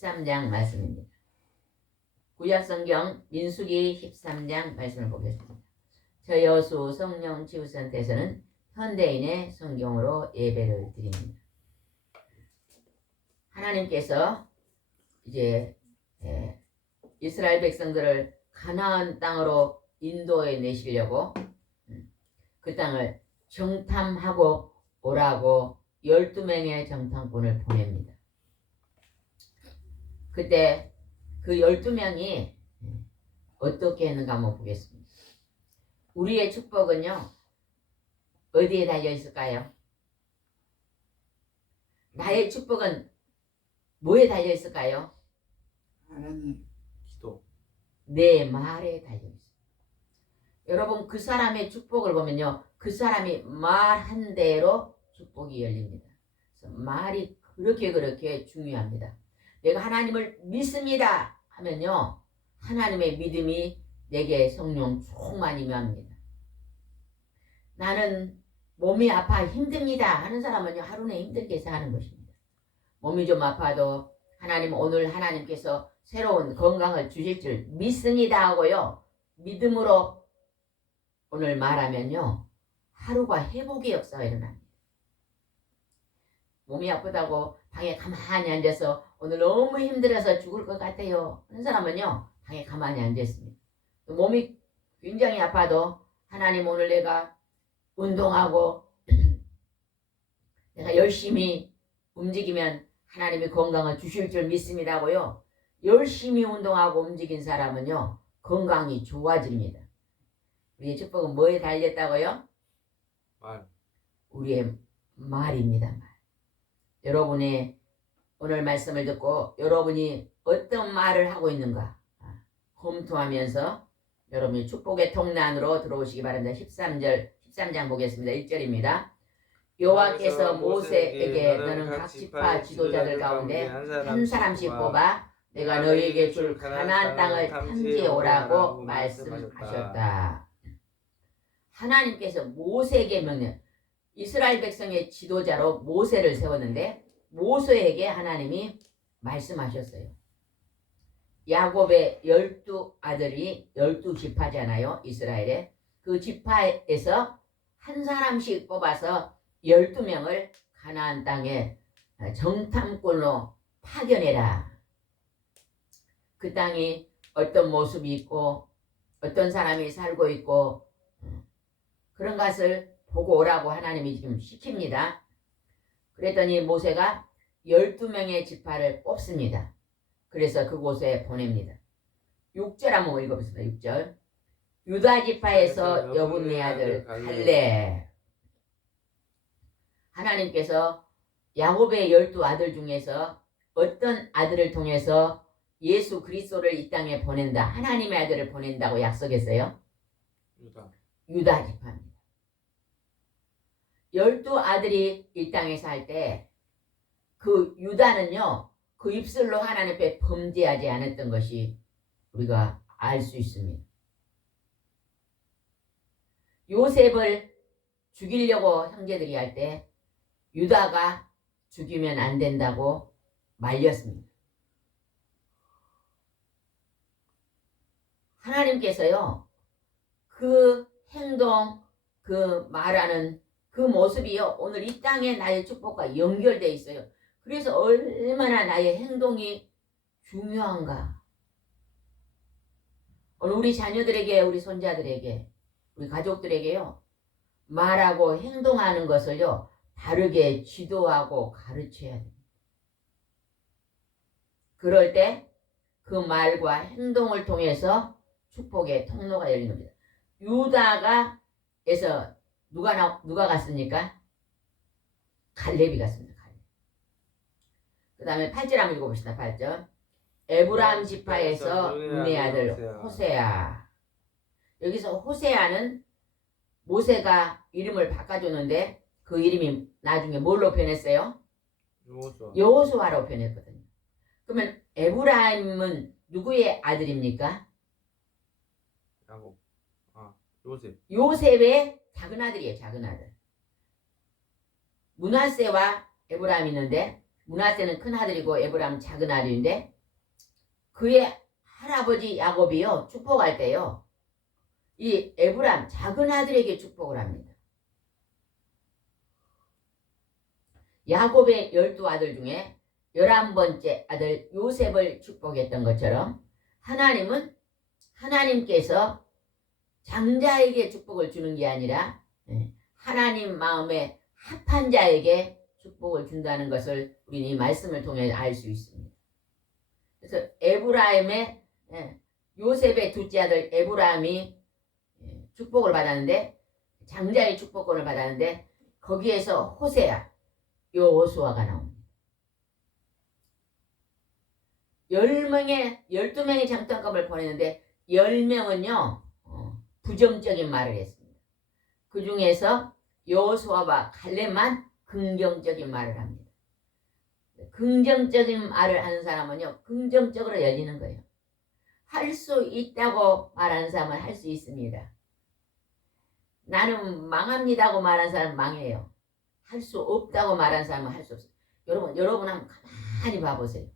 13장 말씀입니다. 구약성경 민수기 13장 말씀을 보겠습니다. 저 여수 성령 치유센터에서는 현대인의 성경으로 예배를 드립니다. 하나님께서 이제 이스라엘 백성들을 가나안 땅으로 인도해 내시려고 그 땅을 정탐하고 오라고 12명의 정탐꾼을 보냅니다. 그때 그 12명이 어떻게 했는가 한번 보겠습니다. 우리의 축복은요, 어디에 달려 있을까요? 나의 축복은 뭐에 달려 있을까요? 하나님 기도. 내 말에 달려 있어요. 여러분, 그 사람의 축복을 보면요, 그 사람이 말한 대로 축복이 열립니다. 그래서 말이 그렇게 중요합니다. 내가 하나님을 믿습니다 하면요, 하나님의 믿음이 내게 성령 충만히 임합니다. 나는 몸이 아파 힘듭니다 하는 사람은요, 하루 내 힘들게 사는 것입니다. 몸이 좀 아파도 하나님, 오늘 하나님께서 새로운 건강을 주실 줄 믿습니다 하고요, 믿음으로 오늘 말하면요, 하루가 회복의 역사가 일어납니다. 몸이 아프다고 방에 가만히 앉아서 오늘 너무 힘들어서 죽을 것 같아요 하는 사람은요, 방에 가만히 앉아있습니다. 몸이 굉장히 아파도 하나님, 오늘 내가 운동하고 내가 열심히 움직이면 하나님이 건강을 주실 줄 믿습니다 하고요, 열심히 운동하고 움직인 사람은요, 건강이 좋아집니다. 우리의 축복은 뭐에 달렸다고요? 말. 우리의 말입니다. 말. 여러분의 오늘 말씀을 듣고 여러분이 어떤 말을 하고 있는가 검토하면서 여러분이 축복의 통난으로 들어오시기 바랍니다. 13장 보겠습니다. 1절입니다. 여호와께서 모세에게 너는 각 지파 지도자들 가운데 한 사람씩 뽑아 내가 너희에게 줄 가나안 땅을 탐지해 오라고 말씀하셨다. 하나님께서 모세에게 명령, 이스라엘 백성의 지도자로 모세를 세웠는데 모세에게 하나님이 말씀하셨어요. 야곱의 12아들이 12지파잖아요. 이스라엘에. 그 지파에서 한 사람씩 뽑아서 12명을 가나안 땅에 정탐꾼으로 파견해라. 그 땅이 어떤 모습이 있고 어떤 사람이 살고 있고 그런 것을 보고 오라고 하나님이 지금 시킵니다. 그랬더니 모세가 12명의 지파를 뽑습니다. 그래서 그곳에 보냅니다. 6절 한번 읽어보겠습니다. 6절. 유다 지파에서 여분네 아들 갈렙. 하나님께서 야곱의 12아들 중에서 어떤 아들을 통해서 예수 그리스도를 이 땅에 보낸다, 하나님의 아들을 보낸다고 약속했어요? 유다 지파입니다. 12아들이 이 땅에 살 때 그 유다는요, 그 입술로 하나님 앞에 범죄하지 않았던 것이 우리가 알 수 있습니다. 요셉을 죽이려고 형제들이 할 때 유다가 죽이면 안 된다고 말렸습니다. 하나님께서요, 그 행동, 그 말하는 그 모습이요, 오늘 이 땅에 나의 축복과 연결되어 있어요. 그래서 얼마나 나의 행동이 중요한가. 오늘 우리 자녀들에게, 우리 손자들에게, 우리 가족들에게요, 말하고 행동하는 것을요, 바르게 지도하고 가르쳐야 됩니다. 그럴 때 그 말과 행동을 통해서 축복의 통로가 열리는 겁니다. 유다가에서 누가 갔습니까? 갈렙이 갔습니다. 그 다음에 8절 한번 읽어봅시다. 8절. 에브라임 지파에서 눈의 아들 호세아. 여기서 호세아는 모세가 이름을 바꿔줬는데 그 이름이 나중에 뭘로 변했어요? 여호수아로 변했거든요. 그러면 에브라임은 누구의 아들입니까? 야곱. 요셉. 요셉의 작은 아들이에요. 작은 아들. 므낫세와 에브라임이 있는데 므낫세는 큰 아들이고 에브라임 작은 아들인데 그의 할아버지 야곱이요 축복할 때요 이 에브라임 작은 아들에게 축복을 합니다. 야곱의 12아들 중에 11번째 아들 요셉을 축복했던 것처럼 하나님께서 장자에게 축복을 주는 게 아니라 하나님 마음에 합한 자에게 축복을 준다는 것을 우리는 이 말씀을 통해 알 수 있습니다. 그래서 에브라임의 요셉의 둘째 아들 에브라임이 축복을 받았는데 장자의 축복권을 받았는데 거기에서 호세아 여호수아가 나옵니다. 12명의 장단감을 보냈는데 10명은요 부정적인 말을 했습니다. 그 중에서 여호수아와 갈렙만 긍정적인 말을 합니다. 긍정적인 말을 하는 사람은요 긍정적으로 열리는 거예요. 할 수 있다고 말하는 사람은 할 수 있습니다. 나는 망합니다고 말하는 사람은 망해요. 할 수 없다고 말하는 사람은 할 수 없어요. 여러분 한번 가만히 봐보세요.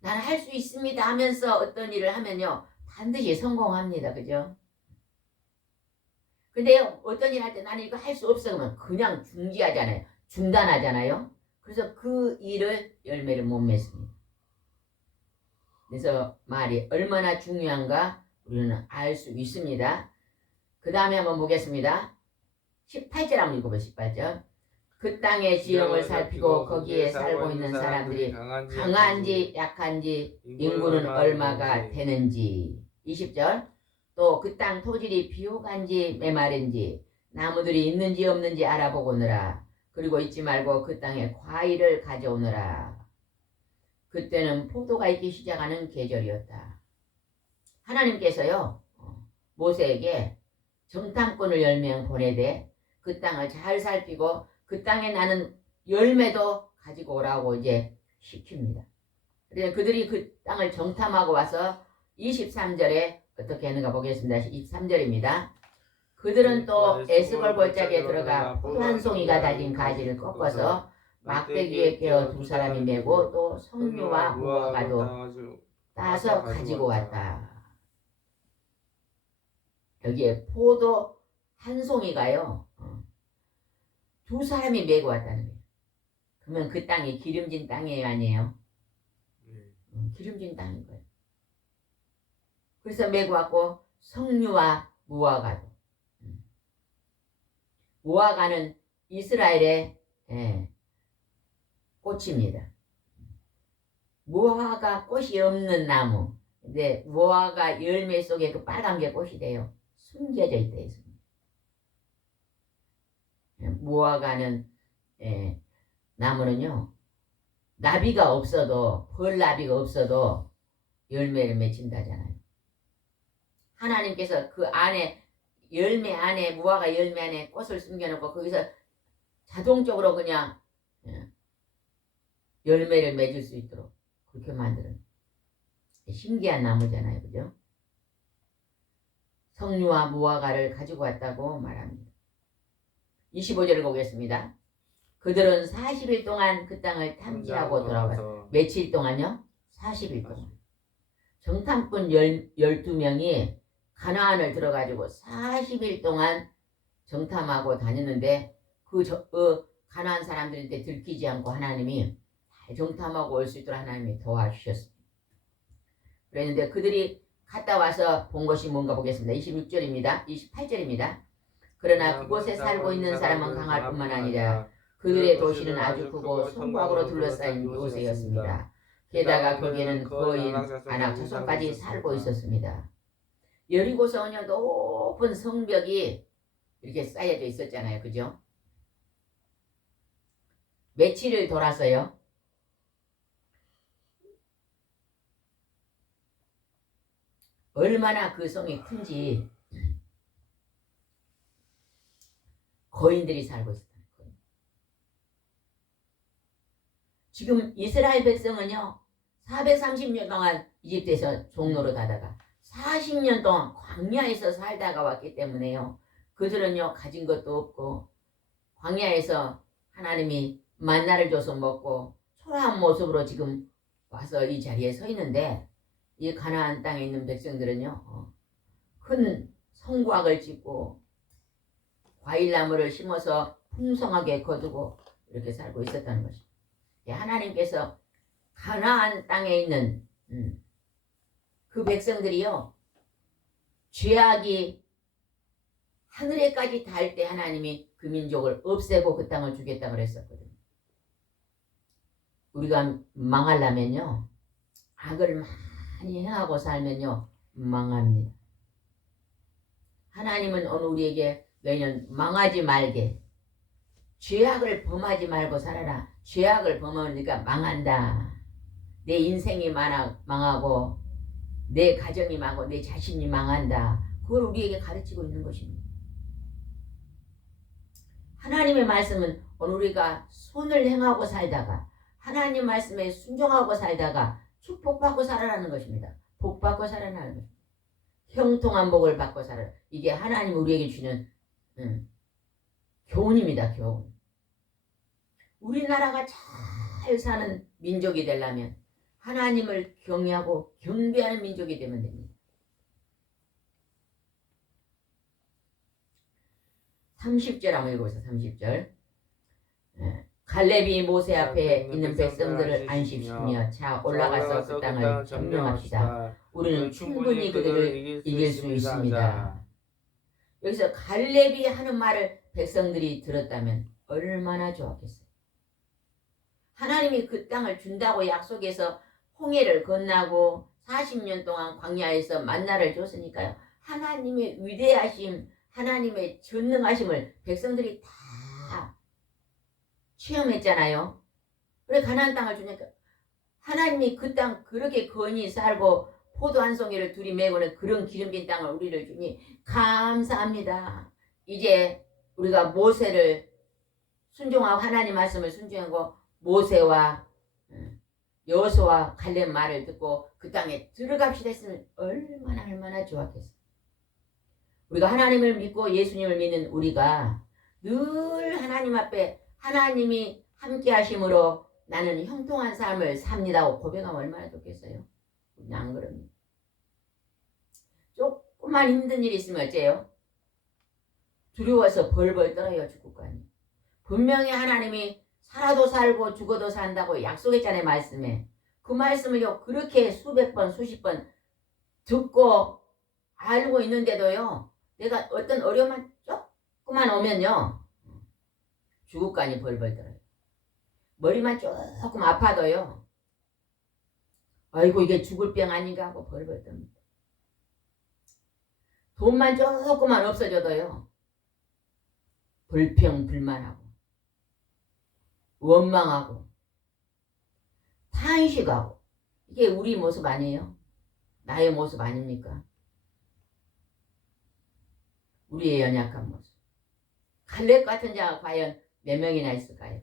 나는 할 수 있습니다 하면서 어떤 일을 하면요 반드시 성공합니다. 그죠? 근데 어떤 일 할 때 나는 이거 할 수 없어 그러면 그냥 중지하잖아요. 중단하잖아요. 그래서 그 일을 열매를 못 맺습니다. 그래서 말이 얼마나 중요한가 우리는 알 수 있습니다. 그 다음에 한번 보겠습니다. 18절 한번 읽어보세요. 18절. 그 땅의 지형을 살피고 거기에 살고 있는 사람들이 강한지 약한지 인구는 얼마가 되는지. 20절. 또 그 땅 토질이 비옥한지 메마른지 나무들이 있는지 없는지 알아보고느라. 그리고 잊지 말고 그 땅에 과일을 가져오느라. 그때는 포도가 있기 시작하는 계절이었다. 하나님께서요 모세에게 정탐꾼을 10명 보내되 그 땅을 잘 살피고 그 땅에 나는 열매도 가지고 오라고 이제 시킵니다. 그래서 그들이 그 땅을 정탐하고 와서 23절에 어떻게 하는가 보겠습니다. 23절입니다. 그들은 또 에스골 골짜기에 들어가 포도 한 송이가 달린 가지를 꺾어서 막대기에 깨어 두 사람이 메고 또 석류와 무화과도 따서 가지고 왔다. 여기에 포도 한 송이가요 두 사람이 메고 왔다는 거예요. 그러면 그 땅이 기름진 땅이에요 아니에요? 기름진 땅인 거예요. 그래서 메고 왔고 석류와 무화과도. 무화과는 이스라엘의 꽃입니다. 무화과 꽃이 없는 나무. 근데 무화과 열매 속에 그 빨간 게 꽃이 돼요. 숨겨져 있다 했습니다. 무화과는 나무는요 나비가 없어도 벌나비가 없어도 열매를 맺힌다잖아요. 하나님께서 그 안에 열매 안에 무화과 열매 안에 꽃을 숨겨놓고 거기서 자동적으로 그냥 열매를 맺을 수 있도록 그렇게 만드는 신기한 나무잖아요. 그죠? 석류와 무화과를 가지고 왔다고 말합니다. 25절을 보겠습니다. 그들은 40일 동안 그 땅을 탐지하고 돌아왔다. 며칠 동안요? 40일 동안. 정탐꾼 12명이 가나안을 들어가지고 40일 동안 정탐하고 다녔는데 그 가나안 사람들한테 들키지 않고 하나님이 잘 정탐하고 올 수 있도록 하나님이 도와주셨습니다. 그랬는데 그들이 갔다 와서 본 것이 뭔가 보겠습니다. 26절입니다. 28절입니다. 그러나 그곳에 살고 있는 사람은 강할 뿐만 아니라 그들의 도시는 아주 크고 성곽으로 둘러싸인 요새였습니다. 게다가 거기에는 거인, 아낙, 자손까지 살고 있었습니다. 여리고성은요 높은 성벽이 이렇게 쌓여져 있었잖아요. 그죠? 며칠을 돌아서요. 얼마나 그 성이 큰지 거인들이 살고 있었다. 지금 이스라엘 백성은요 430년 동안 이집트에서 종로로 가다가 40년 동안 광야에서 살다가 왔기 때문에요. 그들은요 가진 것도 없고 광야에서 하나님이 만나를 줘서 먹고 초라한 모습으로 지금 와서 이 자리에 서 있는데 이 가나안 땅에 있는 백성들은요 큰 성곽을 짓고 과일나무를 심어서 풍성하게 거두고 이렇게 살고 있었다는 것입니다. 하나님께서 가나안 땅에 있는 그 백성들이요 죄악이 하늘에까지 닿을 때 하나님이 그 민족을 없애고 그 땅을 주겠다고 그랬었거든요. 우리가 망하려면요 악을 많이 행하고 살면요 망합니다. 하나님은 오늘 우리에게 너희는 망하지 말게 죄악을 범하지 말고 살아라. 죄악을 범하니까 망한다. 내 인생이 망하고 내 가정이 망하고 내 자신이 망한다. 그걸 우리에게 가르치고 있는 것입니다. 하나님의 말씀은 오늘 우리가 손을 행하고 살다가 하나님 말씀에 순종하고 살다가 축복받고 살아라는 것입니다. 복받고 살아라는 것입니다. 형통한 복을 받고 살아라. 이게 하나님 우리에게 주는 교훈입니다. 교훈. 우리나라가 잘 사는 민족이 되려면 하나님을 경외하고 경배하는 민족이 되면 됩니다. 30절 한번 읽어보세요. 30절. 갈렙이 모세 앞에 있는 백성들을 안식시키며 자 올라가서 그 땅을 점령합시다. 우리는 충분히 그들을 이길 수 있습니다. 여기서 갈렙이 하는 말을 백성들이 들었다면 얼마나 좋았겠어요. 하나님이 그 땅을 준다고 약속해서 홍해를 건너고 40년 동안 광야에서 만나를 줬으니까요. 하나님의 위대하심, 하나님의 전능하심을 백성들이 다 체험했잖아요. 그래 가나안 땅을 주니까 하나님이 그 땅 그렇게 건히 살고 포도 한 송이를 둘이 메고는 그런 기름진 땅을 우리를 주니 감사합니다. 이제 우리가 모세를 순종하고 하나님 말씀을 순종하고 모세와 여호수아와 갈렙 말을 듣고 그 땅에 들어갑시다 했으면 얼마나 좋았겠어요. 우리가 하나님을 믿고 예수님을 믿는 우리가 늘 하나님 앞에 하나님이 함께 하심으로 나는 형통한 삶을 삽니다고 고백하면 얼마나 좋겠어요. 우리는 안 그럽니다. 조금만 힘든 일이 있으면 어째요? 두려워서 벌벌 떨어요. 죽을 거 아니에요. 분명히 하나님이 살아도 살고 죽어도 산다고 약속했잖아요. 말씀에. 그 말씀을요 그렇게 수백 번 수십 번 듣고 알고 있는데도요 내가 어떤 어려움만 조금만 오면요 죽을 거 아니에요. 벌벌 떨어요. 머리만 조금 아파도요 아이고 이게 죽을 병 아닌가 하고 벌벌 떱니다. 돈만 조금만 없어져도요 불평불만하고 원망하고 탄식하고 이게 우리 모습 아니에요? 나의 모습 아닙니까? 우리의 연약한 모습. 갈렙 같은 자가 과연 몇 명이나 있을까요?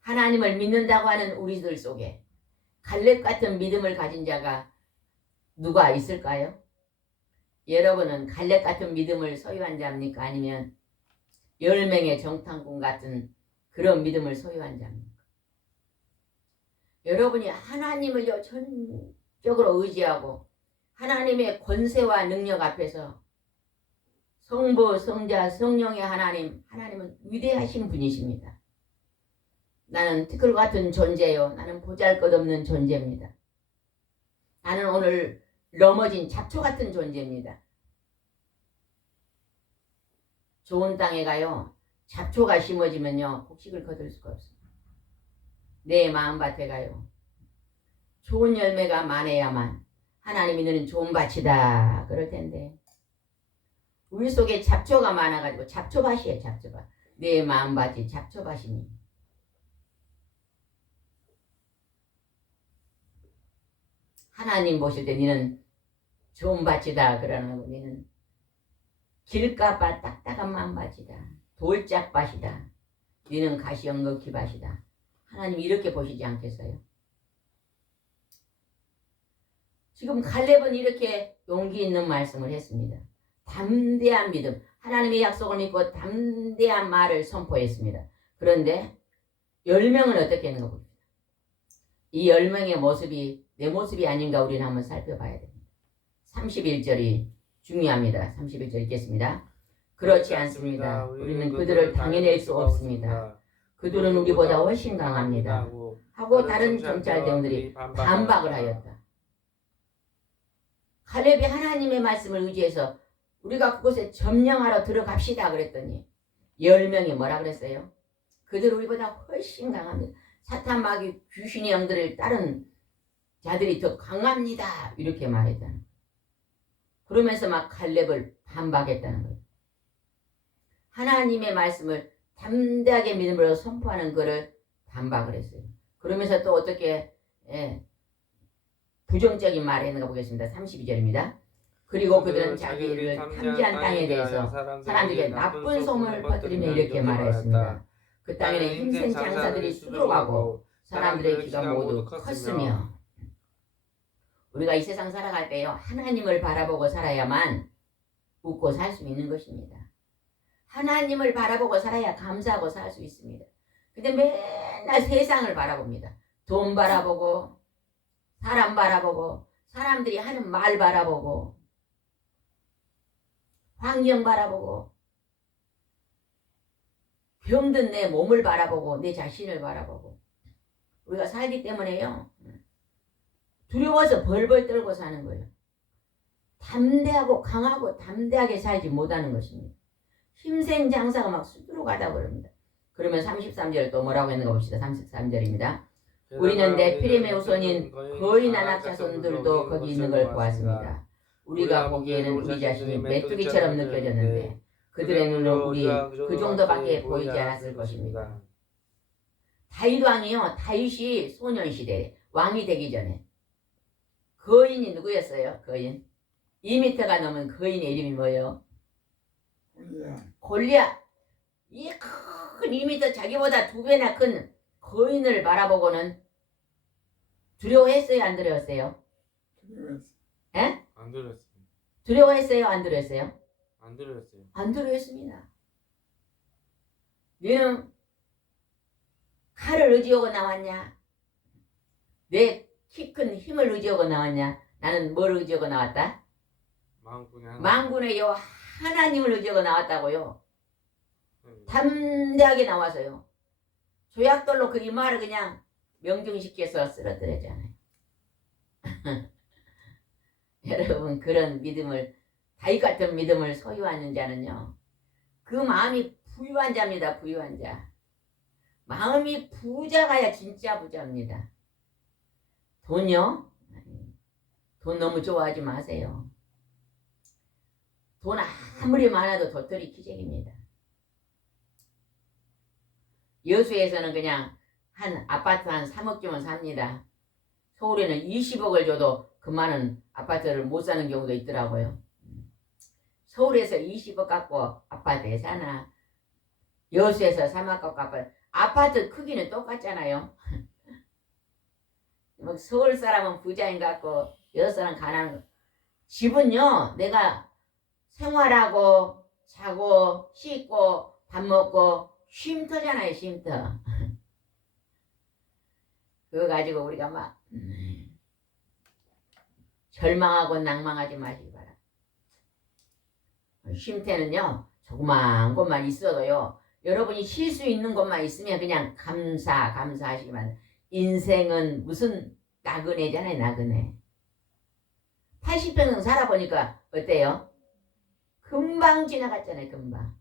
하나님을 믿는다고 하는 우리들 속에 갈렙 같은 믿음을 가진 자가 누가 있을까요? 여러분은 갈렙 같은 믿음을 소유한 자입니까? 아니면 10명의 정탐꾼 같은 그런 믿음을 소유한 자입니까? 여러분이 하나님을요 전적으로 의지하고 하나님의 권세와 능력 앞에서 성부, 성자, 성령의 하나님은 위대하신 분이십니다. 나는 티끌 같은 존재요. 나는 보잘것없는 존재입니다. 나는 오늘 넘어진 잡초 같은 존재입니다. 좋은 땅에 가요. 잡초가 심어지면요 곡식을 거둘 수가 없습니다. 내 마음밭에 가요. 좋은 열매가 많아야만 하나님이 너는 좋은 밭이다 그럴 텐데 우리 속에 잡초가 많아가지고 잡초밭이에요. 잡초밭. 내 마음밭이 잡초밭이니 하나님 보실 때 너는 좋은 밭이다 그러는 거 너는 길가밭 딱딱한 마음밭이다. 돌짝밭이다. 너는 가시연극기 밭이다. 하나님 이렇게 보시지 않겠어요? 지금 갈렙은 이렇게 용기 있는 말씀을 했습니다. 담대한 믿음, 하나님의 약속을 믿고 담대한 말을 선포했습니다. 그런데 10명은 어떻게 했는가 봅니다. 이 10명의 모습이 내 모습이 아닌가 우리는 한번 살펴봐야 됩니다. 31절이 중요합니다. 31절 읽겠습니다. 그렇지 않습니다. 우리는 그들을 당해낼 수 없습니다. 그들은 우리보다 훨씬 강합니다. 하고 다른 경찰대원들이 반박을 하였다. 갈렙이 하나님의 말씀을 의지해서 우리가 그곳에 점령하러 들어갑시다 그랬더니 10명이 뭐라 그랬어요? 그들 우리보다 훨씬 강합니다. 사탄 마귀 귀신의 영들을 따른 자들이 더 강합니다. 이렇게 말했잖아요. 그러면서 막 갈렙을 반박했다는 거예요. 하나님의 말씀을 담대하게 믿음으로 선포하는 것을 반박을 했어요. 그러면서 또 어떻게 부정적인 말을 했는가 보겠습니다. 32절입니다. 그리고 그들은 자기를 탐지한 땅에 대해서 사람들에게 나쁜 소문을 퍼뜨리며 이렇게 말하였습니다. 그 땅에는 힘센 장사들이 수두룩하고 사람들의 귀가 모두 컸으며. 우리가 이 세상 살아갈 때요 하나님을 바라보고 살아야만 웃고 살 수 있는 것입니다. 하나님을 바라보고 살아야 감사하고 살 수 있습니다. 근데 맨날 세상을 바라봅니다. 돈 바라보고 사람 바라보고 사람들이 하는 말 바라보고 환경 바라보고 병든 내 몸을 바라보고 내 자신을 바라보고 우리가 살기 때문에요 두려워서 벌벌 떨고 사는 거예요. 담대하고 강하고 담대하게 살지 못하는 것입니다. 힘센 장사가 막 수두룩하다 그럽니다. 그러면 33절 또 뭐라고 했는가 봅시다. 33절입니다. 우리는 네피림의 후손인 거인 아낙 자손들도 거기 있는 걸 보았습니다. 우리가 보기에는 우리 자신이 메뚜기처럼 느껴졌는데 그들의 눈으로 우리 그 정도밖에 보이지 않았을 것입니다. 다윗 왕이요 다윗이 소년시대 왕이 되기 전에 거인이 누구였어요? 거인 2m가 넘은 거인의 이름이 뭐예요? 골리앗. 이 큰 2m 자기보다 2배나 큰 거인을 바라보고는 두려워했어요? 안 두려웠어요? 에? 안 들었어요. 두려워했어요? 안 두려웠어요? 안 들었어요. 안 두려웠습니다. 너는 칼을 의지하고 나왔냐? 내 키 큰 힘을 의지하고 나왔냐? 나는 뭘 의지하고 나왔다? 만군의 여호와 하나님을 의지하고 나왔다고요. 담대하게 나와서요. 조약돌로 그 이마를 그냥 명중시켜서 쓰러뜨렸잖아요. 여러분 그런 믿음을 다윗 같은 믿음을 소유하는 자는요. 그 마음이 부유한 자입니다. 부유한 자. 마음이 부자가야 진짜 부자입니다. 돈요? 돈 너무 좋아하지 마세요. 돈 아무리 많아도 도토리 키재기입니다. 여수에서는 그냥 한 아파트 한 3억 주면 삽니다. 서울에는 20억을 줘도 그 많은 아파트를 못 사는 경우도 있더라고요. 서울에서 20억 갖고 아파트에 사나 여수에서 3억 갖고 아파트 크기는 똑같잖아요. 뭐 서울 사람은 부자인 것 같고 여수 사람은 가난한 거. 집은요 내가 생활하고 자고 씻고 밥 먹고 쉼터잖아요. 쉼터. 그거 가지고 우리가 막 절망하고 낭망하지 마시기 바랍니다. 쉼터는요 조그만 곳만 있어도요 여러분이 쉴 수 있는 곳만 있으면 그냥 감사하시기만 합니다. 인생은 무슨 나그네잖아요. 나그네. 80평생 살아보니까 어때요? 금방 지나갔잖아요. 금방.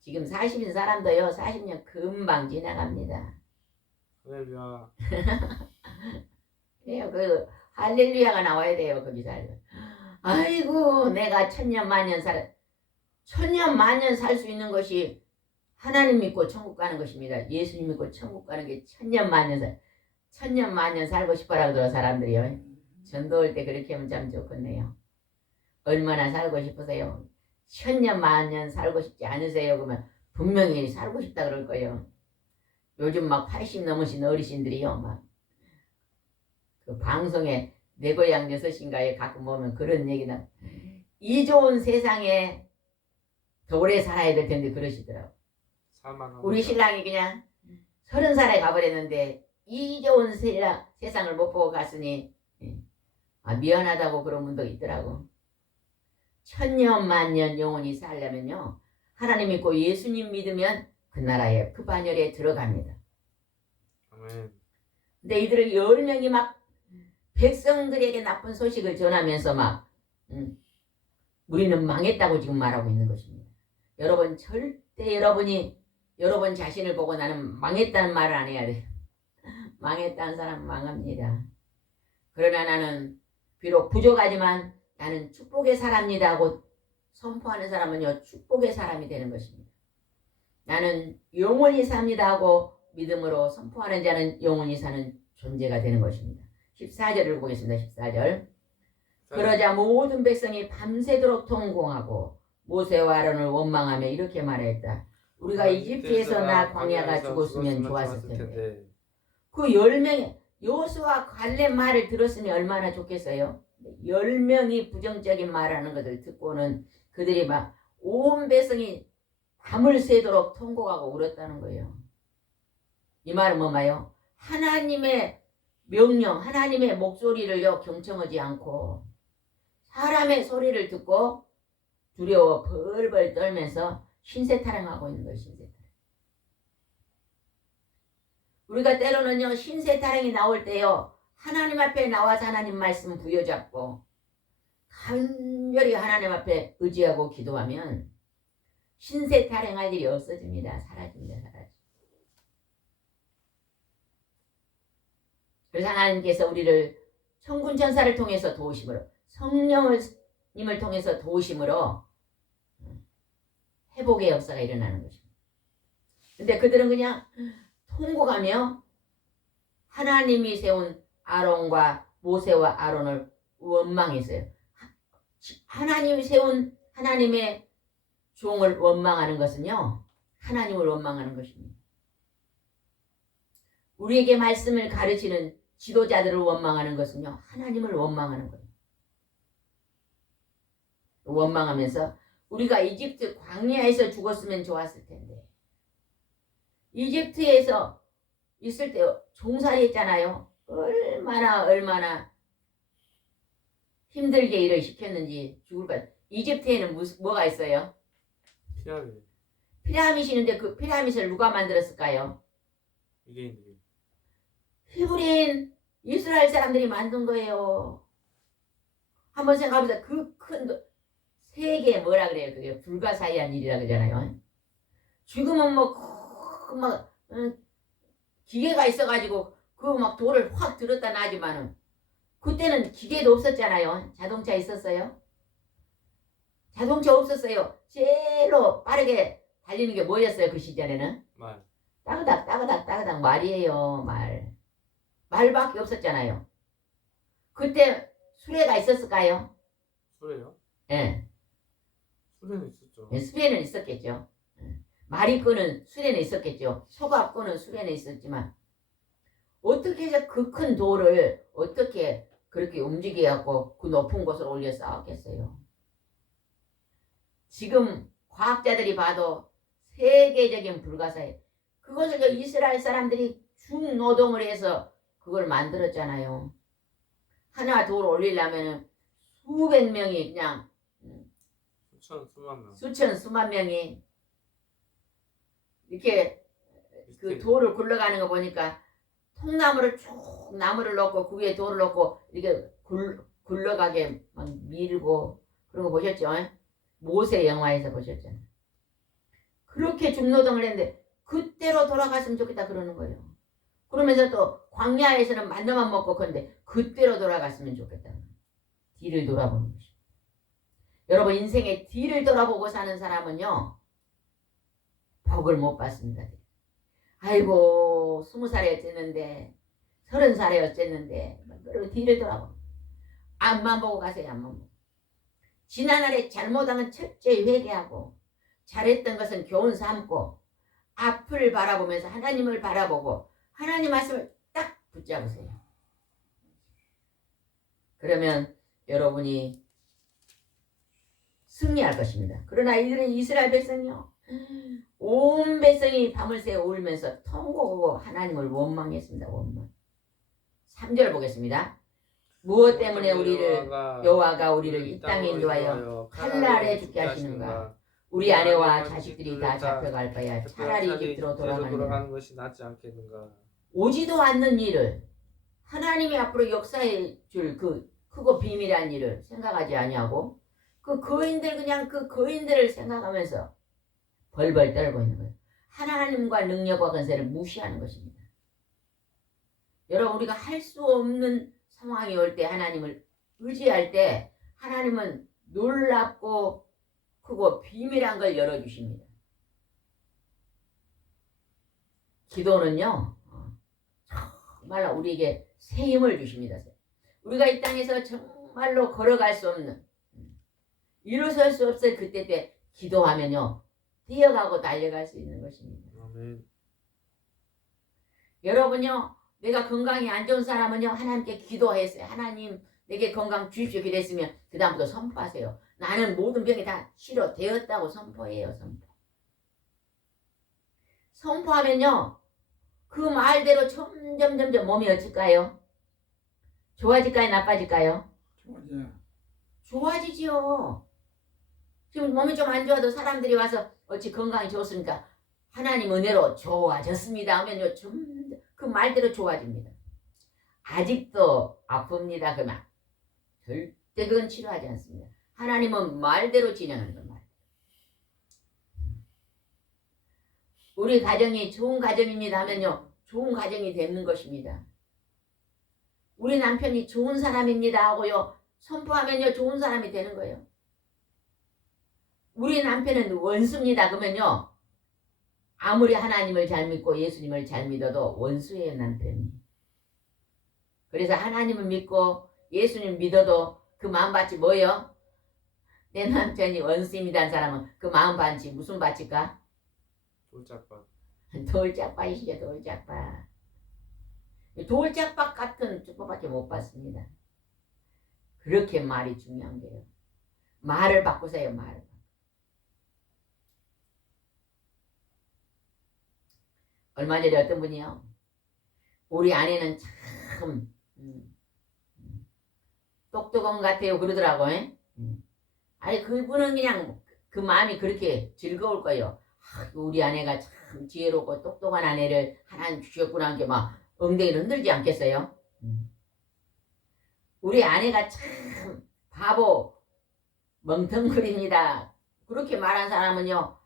지금 40인 사람도요 40년 금방 지나갑니다. 할렐루야. 그래요. 그 할렐루야가 나와야 돼요. 거기 살면. 아이고 내가 천년 만년 살 수 있는 것이 하나님 믿고 천국 가는 것입니다. 예수님 믿고 천국 가는 게 천년 만년 살고 싶어라 그러더라 사람들이요. 전도 올 때 그렇게 하면 참 좋겠네요. 얼마나 살고 싶으세요? 천년 만년 살고 싶지 않으세요? 그러면 분명히 살고 싶다 그럴 거예요. 요즘 막 80 넘으신 어르신들이요 막 그 방송에 내 고향 여섯인가에 가끔 보면 그런 얘기나 이 좋은 세상에 더 오래 살아야 될 텐데 그러시더라고. 우리 신랑이 그냥 30살에 가버렸는데 이 좋은 세상을 못 보고 갔으니 미안하다고 그런 분도 있더라고. 천년 만년 영원히 살려면요, 하나님 믿고 예수님 믿으면 그 나라에 그 반열에 들어갑니다. 아멘. 근데 이들을 10명이 막 백성들에게 나쁜 소식을 전하면서 막 우리는 망했다고 지금 말하고 있는 것입니다. 여러분, 절대 여러분 자신을 보고 나는 망했다는 말을 안 해야 돼요. 망했다는 사람은 망합니다. 그러나 나는 비록 부족하지만 나는 축복의 사람이다 하고 선포하는 사람은요, 축복의 사람이 되는 것입니다. 나는 영원히 삽니다 하고 믿음으로 선포하는 자는 영원히 사는 존재가 되는 것입니다. 14절을 보겠습니다. 14절. 그러자 모든 백성이 밤새도록 통곡하고 모세와 아론을 원망하며 이렇게 말했다. 우리가 이집트에서 나 광야가 죽었으면 좋았을 텐데. 그 10명의 여호수아 갈렙 말을 들었으면 얼마나 좋겠어요. 10명이 부정적인 말하는 것을 듣고는 그들이 막 온 백성이 밤을 새도록 통곡하고 울었다는 거예요. 이 말은 뭐마요? 하나님의 명령, 하나님의 목소리를요 경청하지 않고 사람의 소리를 듣고 두려워 벌벌 떨면서 신세 타령하고 있는 거예요. 신세 타령. 우리가 때로는요 신세 타령이 나올 때요 하나님 앞에 나와서 하나님 말씀 부여잡고 간절히 하나님 앞에 의지하고 기도하면 신세 타령할 일이 없어집니다. 사라집니다. 사라집니다. 그래서 하나님께서 우리를 천군 천사를 통해서 도우심으로 성령님을 통해서 도우심으로 회복의 역사가 일어나는 것입니다. 근데 그들은 그냥 통곡하며 하나님이 세운 아론과 모세와 아론을 원망했어요. 하나님이 세운 하나님의 종을 원망하는 것은요, 하나님을 원망하는 것입니다. 우리에게 말씀을 가르치는 지도자들을 원망하는 것은요, 하나님을 원망하는 거예요. 원망하면서 우리가 이집트 광야에서 죽었으면 좋았을 텐데, 이집트에서 있을 때 종살이 했잖아요. 얼마나 힘들게 일을 시켰는지 죽을 것. 이집트에는 뭐가 있어요? 피라미드. 피라밋이 있는데 그 피라밋을 누가 만들었을까요? 유대인들이. 히브리인 이스라엘 사람들이 만든 거예요. 한번 생각해보세요. 그 큰 세계 뭐라 그래요? 그게 불가사의한 일이라 그러잖아요. 지금은 기계가 있어가지고 그 막 돌을 확 들었다 놔지만은 그때는 기계도 없었잖아요. 자동차 있었어요? 자동차 없었어요. 제일로 빠르게 달리는 게 뭐였어요? 그 시절에는? 말. 따그닥 말이에요. 말밖에 없었잖아요. 그때 수레가 있었을까요? 수레요? 예. 수레는 있었죠. 예, 수레는 있었겠죠. 말이 끄는 수레는 있었겠죠. 소가 끄는 수레는 있었지만 어떻게 해서 그 큰 돌을 어떻게 그렇게 움직여갖고 그 높은 곳으로 올려 쌓았겠어요. 지금 과학자들이 봐도 세계적인 불가사의 그것을 이스라엘 사람들이 중노동을 해서 그걸 만들었잖아요. 하나 돌 올리려면 수백 명이 그냥 수만 명이 이렇게 그 돌을 굴러가는 거 보니까 통나무를 쭉 나무를 넣고 그 위에 돌을 넣고 이렇게 굴러가게 막 밀고 그런 거 보셨죠? 모세 영화에서 보셨잖아요. 그렇게 중노동을 했는데 그때로 돌아갔으면 좋겠다 그러는 거예요. 그러면서 또 광야에서는 만나만 먹고 그런데 그때로 돌아갔으면 좋겠다. 뒤를 돌아보는 것입니다. 여러분 인생의 뒤를 돌아보고 사는 사람은요 복을 못 받습니다. 아이고 20살에 어쨌는데 30살에 어쨌는데 그리고 뒤를 돌아보고 앞만 보고 가세요. 앞만 보고. 지난날에 잘못한 건 철저히 회개하고 잘했던 것은 교훈 삼고 앞을 바라보면서 하나님을 바라보고 하나님 말씀을 딱 붙잡으세요. 그러면 여러분이 승리할 것입니다. 그러나 이들은 이스라엘 백성이요 온 백성이 밤을 새 울면서 통곡하고 하나님을 원망했습니다. 원망. 3절 보겠습니다. 무엇 때문에 우리를 여호와가 우리를 이 땅에 인도하여 칼날에 죽게 하시는가? 우리 아내와 자식들이 다 잡혀갈 바야 차라리 이집트로 돌아가는 것이 낫지 않겠는가? 오지도 않는 일을 하나님이 앞으로 역사해 줄 그 크고 비밀한 일을 생각하지 아니하고 그 거인들 그냥 그 거인들을 생각하면서 벌벌 떨고 있는 거예요. 하나님과 능력과 권세를 무시하는 것입니다. 여러분 우리가 할 수 없는 상황이 올 때 하나님을 의지할 때 하나님은 놀랍고 크고 비밀한 걸 열어주십니다. 기도는요 정말로 우리에게 새 힘을 주십니다. 우리가 이 땅에서 정말로 걸어갈 수 없는 일어설 수 없을 그때 때 기도하면요 뛰어가고 달려갈 수 있는 것입니다. 아멘. 여러분요 내가 건강이 안 좋은 사람은요 하나님께 기도했어요. 하나님 내게 건강 주십시오. 그랬으면 그 다음부터 선포하세요. 나는 모든 병이 다 치료되었다고 선포해요. 선포하면요 그 말대로 점점 몸이 어쩔까요? 좋아질까요? 나빠질까요? 좋아져. 좋아지지요. 지금 몸이 좀 안 좋아도 사람들이 와서 어찌 건강이 좋습니까? 하나님 은혜로 좋아졌습니다 하면요 그 말대로 좋아집니다. 아직도 아픕니다. 그만 절대 그건 치료하지 않습니다. 하나님은 말대로 진행하는 건 말. 우리 가정이 좋은 가정입니다 하면요 좋은 가정이 되는 것입니다. 우리 남편이 좋은 사람입니다 하고요 선포하면요 좋은 사람이 되는 거예요. 우리 남편은 원수입니다 그러면요 아무리 하나님을 잘 믿고 예수님을 잘 믿어도 원수예요 남편이. 그래서 하나님을 믿고 예수님 믿어도 그 마음 밭이 뭐예요? 내 남편이 원수입니다 한 사람은 그 마음 밭이 무슨 밭일까? 돌짝밭. 돌짝밭이시죠. 돌짝밭. 돌짝밭 같은 축복밖에 못 받습니다. 그렇게 말이 중요한 거예요. 말을 바꾸세요. 말을. 얼마 전에 어떤 분이요. 우리 아내는 참 똑똑한 것 같아요. 그러더라고. 아니 그분은 그냥 그 마음이 그렇게 즐거울 거예요. 우리 아내가 참 지혜롭고 똑똑한 아내를 하나님 주셨구나 하는 게 막 엉덩이를 흔들지 않겠어요? 우리 아내가 참 바보 멍텅거립니다. 그렇게 말한 사람은요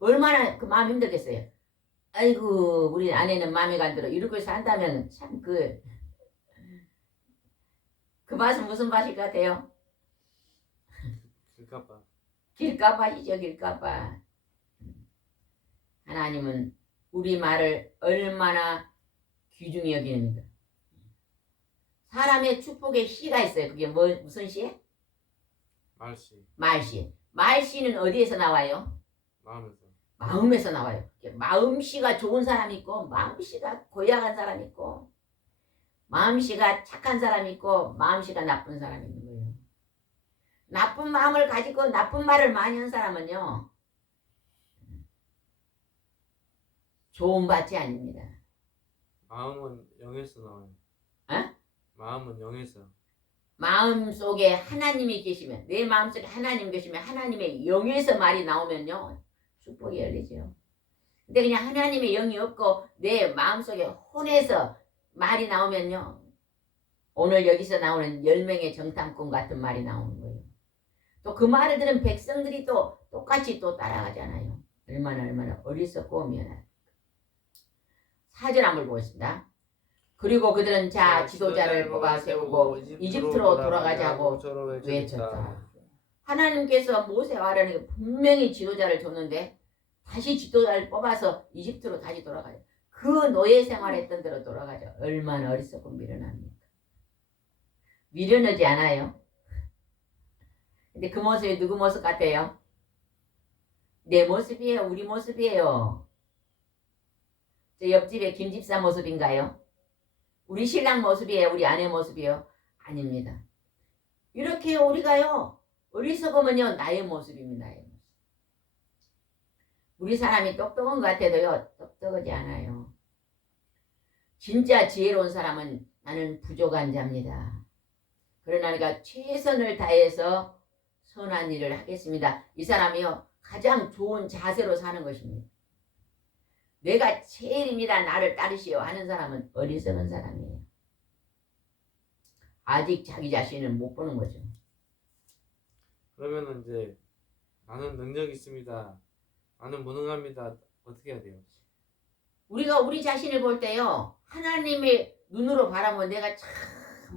얼마나 그 마음 힘들겠어요. 아이고 우리 아내는 마음에 안 들어 이렇게 산다면 참 그 맛은 무슨 맛일 것 같아요? 길가밭. 길가밭이죠. 길가밭. 하나님은 우리 말을 얼마나 귀중히 여기는가. 사람의 축복의 시가 있어요. 그게 무슨 시? 말씨. 말씨. 말씨는 어디에서 나와요? 마음에서. 마음에서 나와요. 마음씨가 좋은 사람이 있고 마음씨가 고약한 사람이 있고 마음씨가 착한 사람이 있고 마음씨가 나쁜 사람이 있는 거예요. 나쁜 마음을 가지고 나쁜 말을 많이 한 사람은요 좋은 밭이 아닙니다. 마음은 영에서 나와요. 어? 마음은 영에서. 마음속에 하나님이 계시면 내 마음속에 하나님 계시면 하나님의 영에서 말이 나오면요 축복이 열리죠. 근데 그냥 하나님의 영이 없고 내 마음속에 혼에서 말이 나오면요 오늘 여기서 나오는 10명의 정탐꾼 같은 말이 나오는 거예요. 또 그 말을 들은 백성들이 또 똑같이 또 따라가잖아요. 얼마나 어리석고 미안하다. 4절 한번 보겠습니다. 그리고 그들은 자 지도자를 뽑아 세우고 이집트로 돌아가자고 외쳤다. 하나님께서 모세와 아론에게 분명히 지도자를 줬는데 다시 지도자를 뽑아서 이집트로 다시 돌아가요. 그 노예 생활했던 대로 돌아가죠. 얼마나 어리석고 미련합니까? 미련하지 않아요. 근데 그 모습이 누구 모습 같아요? 내 모습이에요. 우리 모습이에요. 저 옆집에 김집사 모습인가요? 우리 신랑 모습이에요. 우리 아내 모습이에요? 아닙니다. 이렇게 우리가요 어리석으면요 나의 모습입니다. 나의 모습. 우리 사람이 똑똑한 것 같아도요, 똑똑하지 않아요. 진짜 지혜로운 사람은 나는 부족한 자입니다. 그러나 내가 최선을 다해서 선한 일을 하겠습니다. 이 사람이요, 가장 좋은 자세로 사는 것입니다. 내가 제일입니다. 나를 따르시오 하는 사람은 어리석은 사람이에요. 아직 자기 자신을 못 보는 거죠. 그러면은 이제 나는 능력이 있습니다. 나는 무능합니다. 어떻게 해야 돼요? 우리가 우리 자신을 볼 때요, 하나님의 눈으로 바라보면 내가 참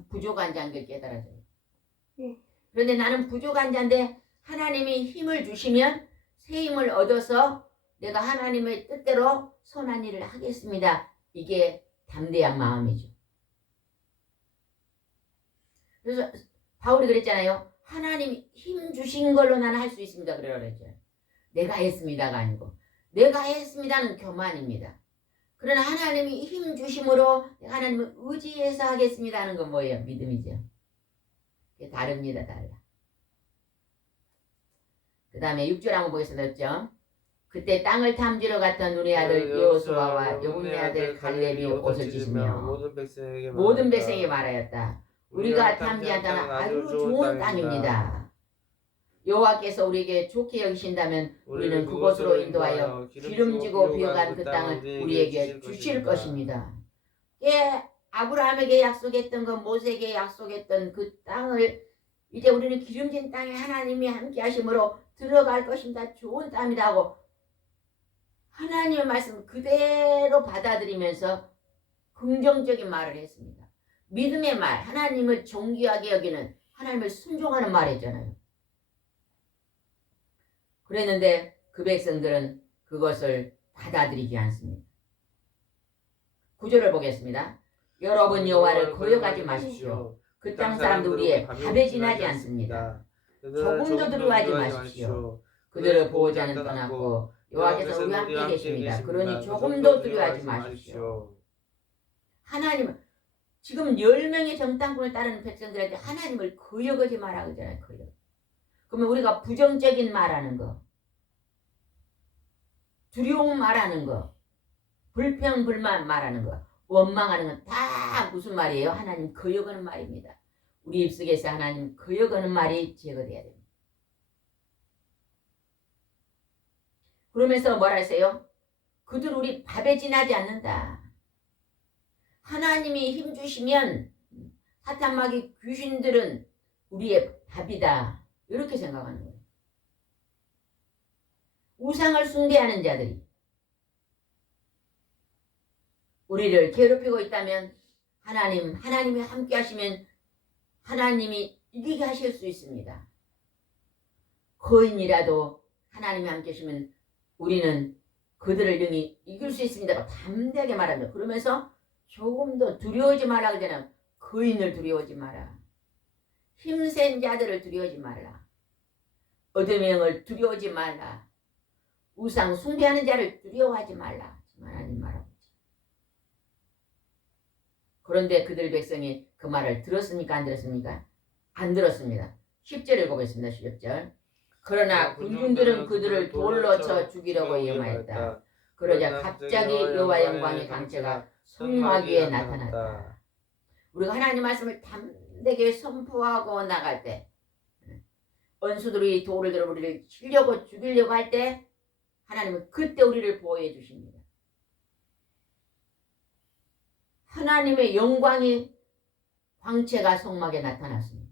부족한 자인 걸 깨달아져요. 그런데 나는 부족한 자인데 하나님이 힘을 주시면 새 힘을 얻어서 내가 하나님의 뜻대로 선한 일을 하겠습니다. 이게 담대한 마음이죠. 그래서 바울이 그랬잖아요. 하나님이 힘 주신 걸로 나는 할 수 있습니다. 그랬죠. 내가 했습니다가 아니고 내가 했습니다는 교만입니다. 그러나 하나님이 힘 주심으로 하나님을 의지해서 하겠습니다 하는 건 뭐예요? 믿음이죠. 다릅니다. 달라. 그 다음에 6절 한번 보겠습니다. 6절. 그때 땅을 탐지러 갔던 눈의 아들 여호수아와 여분의 아들 갈렙이 옷을 찢으며 모든 백성에게 말하였다. 우리가 탐지한 땅은 아주 좋은 땅입니다. 여호와께서 우리에게 좋게 여기신다면 우리는 그곳으로 인도하여 기름지고 비어간 그 땅을 우리에게 주실 것입니다. 아브라함에게 약속했던 것, 모세에게 약속했던 그 땅을 이제 우리는 기름진 땅에 하나님이 함께 하심으로 들어갈 것입니다. 좋은 땅이다 하고 하나님의 말씀 그대로 받아들이면서 긍정적인 말을 했습니다. 믿음의 말, 하나님을 존귀하게 여기는, 하나님을 순종하는 말이잖아요. 그랬는데 그 백성들은 그것을 받아들이지 않습니다. 9절을 보겠습니다. 여러분 여호와를 거역하지 마십시오. 그 땅 사람도 우리의 밥에 지나지 않습니다. 조금도 두려워하지 마십시오. 그들을 보호자는 떠났고 여호와께서 우리와 함께 계십니다. 그러니 조금도 두려워하지 마십시오. 하나님은 지금 10명의 정탐꾼을 따르는 백성들한테 하나님을 거역하지 마라 그러잖아요. 거역. 그러면 우리가 부정적인 말하는 거, 두려움 말하는 거, 불평 불만 말하는 거, 원망하는 건 다 무슨 말이에요? 하나님 거역하는 말입니다. 우리 입속에서 하나님 거역하는 말이 제거돼야 됩니다. 그러면서 뭐라 했어요? 그들 우리 밥에 지나지 않는다. 하나님이 힘주시면 사탄 마귀 귀신들은 우리의 밥이다. 이렇게 생각하는 거예요. 우상을 숭배하는 자들이 우리를 괴롭히고 있다면 하나님이 함께 하시면 하나님이 이기게 하실 수 있습니다. 거인이라도 하나님이 함께 하시면 우리는 그들을 능히 이길 수 있습니다. 담대하게 말합니다. 그러면서 조금 더 두려워하지 말라 그러잖아요. 거인을 두려워하지 마라. 힘센 자들을 두려워하지 말라. 어둠의 영을 두려워하지 말라. 우상 숭배하는 자를 두려워하지 말라. 하나님 말하고 있죠. 그런데 그들 백성이 그 말을 들었습니까? 안 들었습니까? 안 들었습니다. 10절 읽어보겠습니다. 10절. 그러나 군중들은 그들을 돌로 쳐 죽이려고 예마했다. 그러자 갑자기 여호와 영광의 강체가 성막위에 나타났다. 우리가 하나님 말씀을 담대하게 선포하고 나갈 때, 원수들이 돌을 들어 우리를 치려고 죽이려고 할 때 하나님은 그때 우리를 보호해 주십니다. 하나님의 영광이 광채가 성막에 나타났습니다.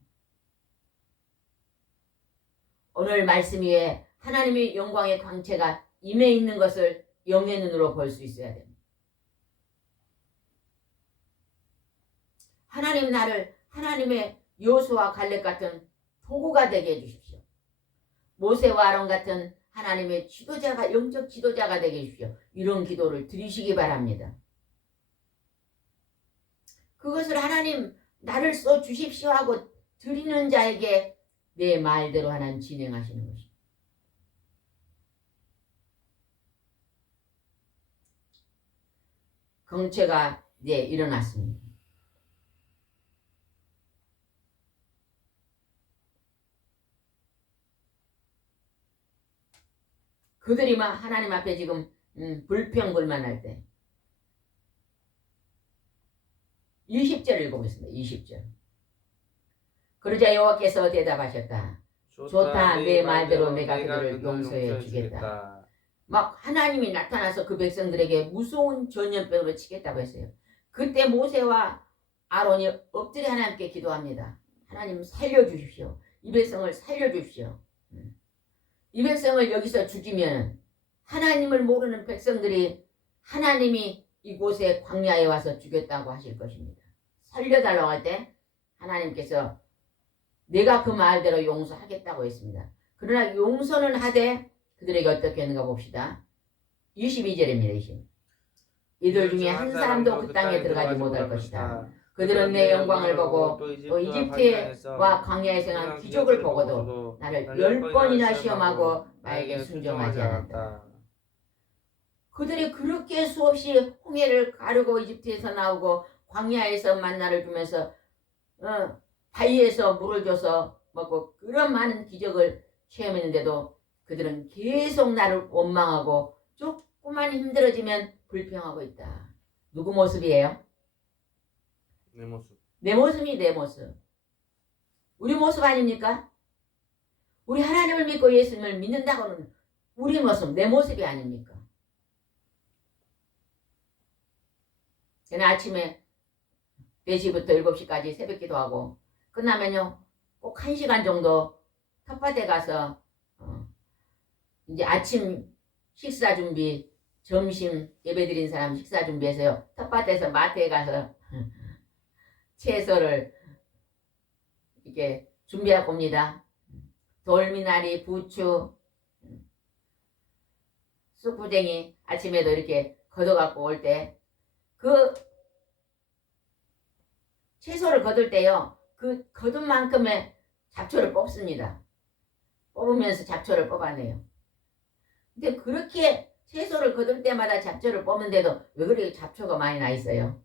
오늘 말씀 위에 하나님의 영광의 광채가 임해 있는 것을 영의 눈으로 볼 수 있어야 됩니다. 하나님 나를 하나님의 여호수아 갈렙 같은 도구가 되게 해주십시오. 모세와 아론 같은 하나님의 지도자가, 영적 지도자가 되게 해주십시오. 이런 기도를 드리시기 바랍니다. 그것을 하나님 나를 써 주십시오 하고 드리는 자에게 내 말대로 하나님 진행하시는 것입니다. 경체가 일어났습니다. 그들이 막 하나님 앞에 지금 불평불만할 때 20절 읽어보겠습니다. 20절. 그러자 여호와께서 대답하셨다. 좋다, 내 말대로 내가 그들을 용서해 주겠다. 막 하나님이 나타나서 그 백성들에게 무서운 전염병으로 치겠다고 했어요. 그때 모세와 아론이 엎드려 하나님께 기도합니다. 하나님 살려주십시오. 이 백성을 살려주십시오. 이 백성을 여기서 죽이면 하나님을 모르는 백성들이 하나님이 이곳에 광야에 와서 죽였다고 하실 것입니다. 살려달라고 할 때 하나님께서 내가 그 말대로 용서하겠다고 했습니다. 그러나 용서는 하되 그들에게 어떻게 했는가 봅시다. 22절입니다. 20. 이들 중에 한 사람도 그 땅에 들어가지 못할 것이다. 그들은 내 영광을 보고 또 이집트와 광야에서 행한 기적을 보고도 나를 10번이나 시험하고 나에게 순종하지 않았다. 그들이 그렇게 수없이 홍해를 가르고 이집트에서 나오고 광야에서 만나를 주면서 바위에서 물을 줘서 먹고 그런 많은 기적을 체험했는데도 그들은 계속 나를 원망하고 조금만 힘들어지면 불평하고 있다. 누구 모습이에요? 내 모습. 내 모습이 내 모습. 우리 모습 아닙니까? 우리 하나님을 믿고 예수님을 믿는다고는 우리 모습, 내 모습이 아닙니까? 저는 아침에 4시부터 7시까지 새벽 기도하고 끝나면요 꼭 1시간 정도 텃밭에 가서 이제 아침 식사 준비, 점심 예배드린 사람 식사 준비해서요 텃밭에서 마트에 가서 채소를 이렇게 준비하고 옵니다. 돌미나리, 부추, 쑥부쟁이 아침에도 이렇게 걷어갖고 올 때 그 채소를 거둘 때요 그 거둔 만큼의 잡초를 뽑습니다. 뽑으면서 잡초를 뽑아내요. 근데 그렇게 채소를 거둘 때마다 잡초를 뽑는데도 왜 그렇게 잡초가 많이 나 있어요?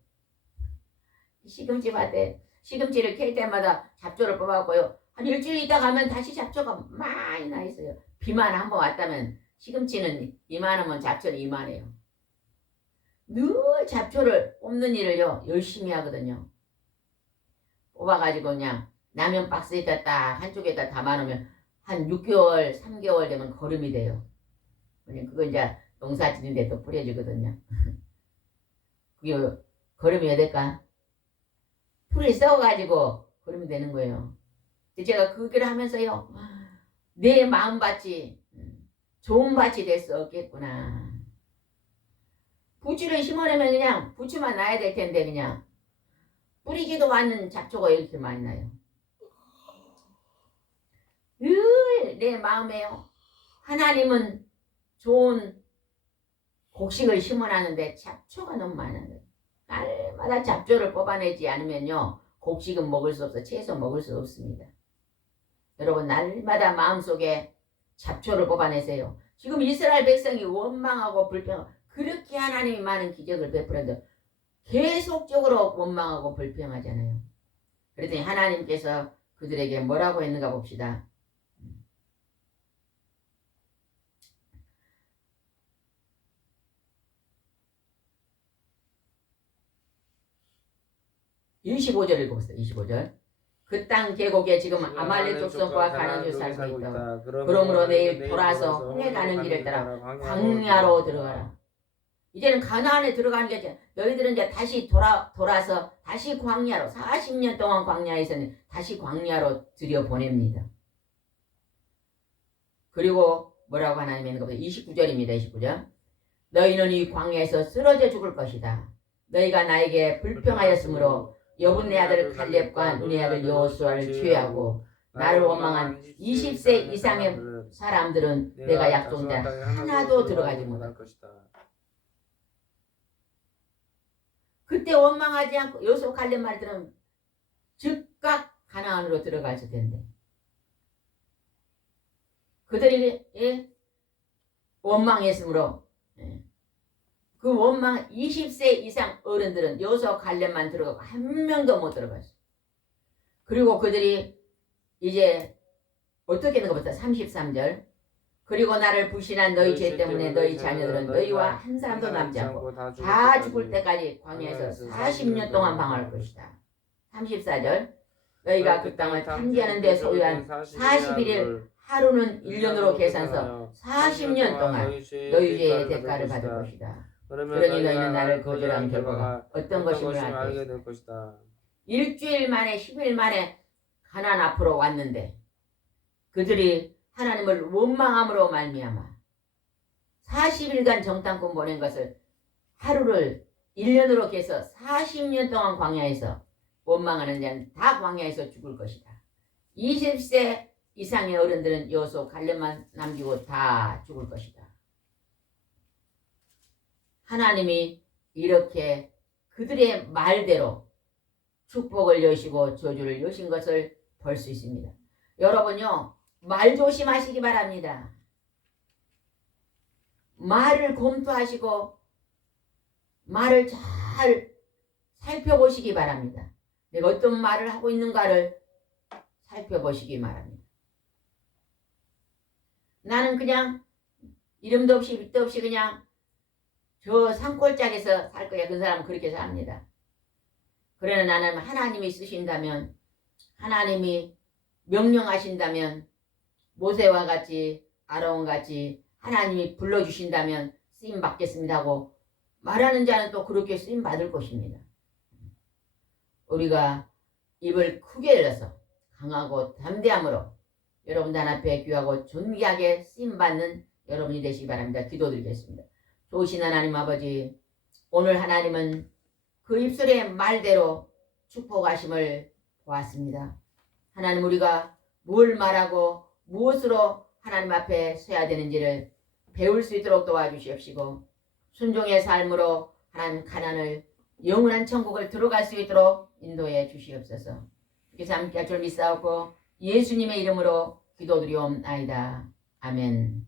시금치 밭에 시금치를 캘 때마다 잡초를 뽑았고요. 한 일주일 있다 가면 다시 잡초가 많이 나 있어요. 비만 한번 왔다면 시금치는 이만하면 잡초는 이만해요. 늘 잡초를 뽑는 일을요 열심히 하거든요. 뽑아가지고 그냥 라면 박스에다 딱 한쪽에다 담아놓으면 한 6개월, 3개월 되면 거름이 돼요. 그거 이제 농사 짓는데 또 뿌려주거든요. 그게 거름이 왜 될까? 풀이 썩어가지고 거름이 되는 거예요. 제가 그 길을 하면서요 내 마음밭이 좋은 밭이 될 수 없겠구나. 부추를 심어내면 그냥 부추만 나야 될 텐데 그냥 뿌리지도 않는 잡초가 이렇게 많이 나요. 늘 내 마음에요 하나님은 좋은 곡식을 심어놨는데 잡초가 너무 많은 거예요. 날마다 잡초를 뽑아내지 않으면요 곡식은 먹을 수 없어. 채소 먹을 수 없습니다. 여러분 날마다 마음속에 잡초를 뽑아내세요. 지금 이스라엘 백성이 원망하고 불평하고 그렇게 하나님이 많은 기적을 베풀었는데 계속적으로 원망하고 불평하잖아요. 그랬더니 하나님께서 그들에게 뭐라고 했는가 봅시다. 25절 읽어보세요. 25절. 그 땅 계곡에 지금 아말렉 족속과 가나안족이 살고 있다. 그러므로 내일 돌아서 홍해 가는 길을 따라 광야로 들어가라. 이제는 가나안에 들어가는 게 아니라 너희들은 이제 다시 돌아서 다시 광야로 40년 동안 광야에서는 다시 광야로 들여보냅니다. 그리고 뭐라고 하나님이 있는 겁니다. 29절입니다. 29절. 너희는 이 광야에서 쓰러져 죽을 것이다. 너희가 나에게 불평하였으므로 여분네 아들 갈렙과 눈의 아들 여호수아를 취하고 나를 원망한 20세 이상의 사람들은 내가 약속한 데 하나도 들어가지 못할 것이다. 그때 원망하지 않고 여호수아 갈렙 말 들으면 즉각 가나안으로 들어갔을 텐데 그들이 원망했으므로 그 원망 20세 이상 어른들은 여호수아 갈렙만 들어가고 한 명도 못 들어갔어요. 그리고 그들이 이제 어떻게 하는 것부터 33절 그리고 나를 불신한 너희 죄 때문에 너희 자녀들은 너희와 한 사람도 남지 않고 다 죽을 때까지 광야에서 40년 동안 방황할 것이다. 34절 너희가 그 땅을 탐지하는 데 소요한 41일 하루는 1년으로 계산서 40년 동안 너희 죄의 대가를 받을 것이다. 그러니 너희는 나를 거절한 결과가 어떤 것임을 알게 될 것이다. 일주일 만에 10일 만에 가나안 앞으로 왔는데 그들이 하나님을 원망함으로 말미암아 40일간 정탐꾼 보낸 것을 하루를 1년으로 계서 40년 동안 광야에서 원망하는 자는 다 광야에서 죽을 것이다. 20세 이상의 어른들은 여호수 갈렙만 남기고 다 죽을 것이다. 하나님이 이렇게 그들의 말대로 축복을 여시고 저주를 여신 것을 볼 수 있습니다. 여러분요, 말 조심하시기 바랍니다. 말을 검토하시고 말을 잘 살펴보시기 바랍니다. 내가 어떤 말을 하고 있는가를 살펴보시기 바랍니다. 나는 그냥 이름도 없이 빛도 없이 그냥 저 산골짜기에서 살 거야. 그 사람은 그렇게 삽니다. 그러나 나는 하나님이 쓰신다면, 하나님이 명령하신다면, 모세와 같이 아론 같이 하나님이 불러주신다면 쓰임 받겠습니다 하고 말하는 자는 또 그렇게 쓰임 받을 것입니다. 우리가 입을 크게 열어서 강하고 담대함으로 여러분 단 앞에 귀하고 존귀하게 쓰임 받는 여러분이 되시기 바랍니다. 기도드리겠습니다. 좋으신 하나님 아버지, 오늘 하나님은 그 입술의 말대로 축복하심을 보았습니다. 하나님, 우리가 뭘 말하고 무엇으로 하나님 앞에 서야 되는지를 배울 수 있도록 도와주시옵시고 순종의 삶으로 하나님 가난을 영원한 천국을 들어갈 수 있도록 인도해 주시옵소서. 이렇게 함께 할 줄 믿사옵고 예수님의 이름으로 기도드리옵나이다. 아멘.